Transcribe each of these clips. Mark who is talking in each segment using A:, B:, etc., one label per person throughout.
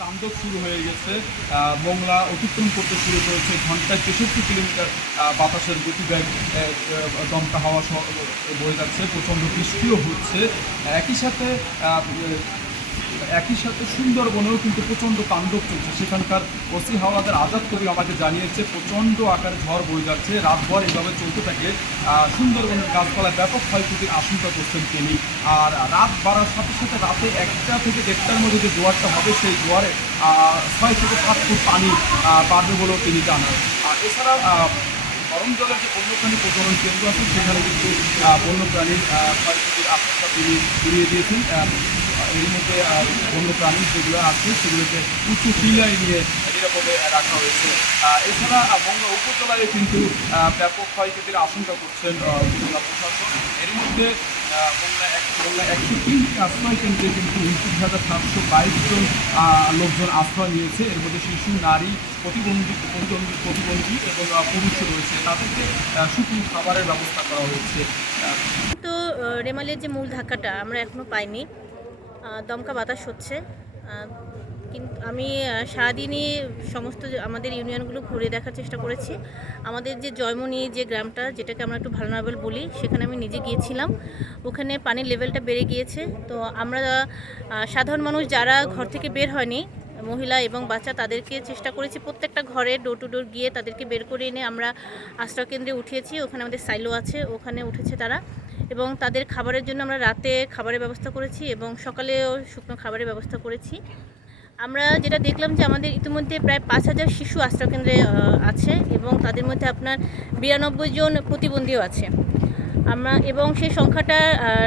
A: তাণ্ডব শুরু হয়ে গেছে। মোংলা অতিক্রম করতে শুরু করেছে। ঘন্টায় তেষট্টি কিলোমিটার বাতাসের গতিবেগ দমকা হাওয়া বয়ে যাচ্ছে। প্রচণ্ড বৃষ্টিও হচ্ছে। একই সাথে একই সাথে সুন্দরবনেও কিন্তু প্রচণ্ড তাণ্ডব চলছে। সেখানকার ওসি হাওয়াদের আজাদ কবি আমাকে জানিয়েছে প্রচণ্ড আকারে ঝড় বয়ে যাচ্ছে। রাতভর এইভাবে চলতে আহ, সুন্দরবনের গাছপালায় ব্যাপক ক্ষয়ক্ষতির আশঙ্কা করছেন তিনি। আর রাত বাড়ার সাথে সাথে রাতে একটা থেকে দেড়টার মধ্যে যে জোয়ারটা হবে সেই জোয়ারে ছয় থেকে সাত ফুট পানি বাড়বে বলেও তিনি জানান। এছাড়া গরম জলের যে বন্যপ্রাণী প্রজনন কেন্দ্র আছে, সেখানে কিন্তু বন্যপ্রাণীর ক্ষয়ক্ষতির আশঙ্কা তিনি উড়িয়ে দিয়েছেন। এর মধ্যে বন্যপ্রাণী যেগুলো আছে, সেগুলোকে উঁচু টিলায় নিয়ে নিরাপদে রাখা হয়েছে। এছাড়া মংলা উপজেলায় কিন্তু ব্যাপক ক্ষয়ক্ষতির আশঙ্কা করছেন উপজেলা প্রশাসন। এর মধ্যে বাইশ জন লোকজন আশ্রয় নিয়েছে। এর মধ্যে শিশু, নারী, প্রতিবন্ধী প্রতিবন্ধী প্রতিবন্ধী এবং পুরুষ রয়েছে। তাদেরকে শুকনো খাবারের ব্যবস্থা করা হয়েছে।
B: তো রেমালের যে মূল ধাক্কাটা আমরা এখনও পাইনি। দমকা বাতাস হচ্ছে। কিন্তু আমি সারাদিনই সমস্ত আমাদের ইউনিয়নগুলো ঘুরে দেখার চেষ্টা করেছি। আমাদের যে জয়মনি যে গ্রামটা, যেটাকে আমরা একটু ভালনারেবল বলি, সেখানে আমি নিজে গিয়েছিলাম। ওখানে পানির লেভেলটা বেড়ে গিয়েছে। তো আমরা সাধারণ মানুষ যারা ঘর থেকে বের হয়নি, মহিলা এবং বাচ্চা, তাদেরকে চেষ্টা করেছি প্রত্যেকটা ঘরে ডোর টু ডোর গিয়ে তাদেরকে বের করে এনে আমরা আশ্রয় কেন্দ্রে উঠিয়েছি। ওখানে আমাদের সাইলো আছে, ওখানে উঠেছে তারা। এবং তাদের খাবারের জন্য আমরা রাতে খাবারের ব্যবস্থা করেছি এবং সকালেও শুকনো খাবারের ব্যবস্থা করেছি। আমরা যেটা দেখলাম যে আমাদের ইতিমধ্যে প্রায় পাঁচ হাজার শিশু আশ্রয়কেন্দ্রে আছে এবং তাদের মধ্যে আপনার বিরানব্বই জন প্রতিবন্ধীও আছে। আমরা, এবং সেই সংখ্যাটা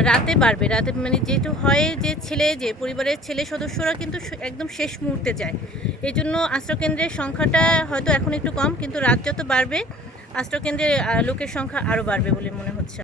B: রাতে বাড়বে। রাতে মানে যেহেতু হয় যে ছেলে, যে পরিবারের ছেলে সদস্যরা কিন্তু একদম শেষ মুহূর্তে যায়। এই জন্য আশ্রয়কেন্দ্রের সংখ্যাটা হয়তো এখন একটু কম, কিন্তু রাত যত বাড়বে, আশ্রয়কেন্দ্রের লোকের সংখ্যা আরও বাড়বে বলে মনে হচ্ছে।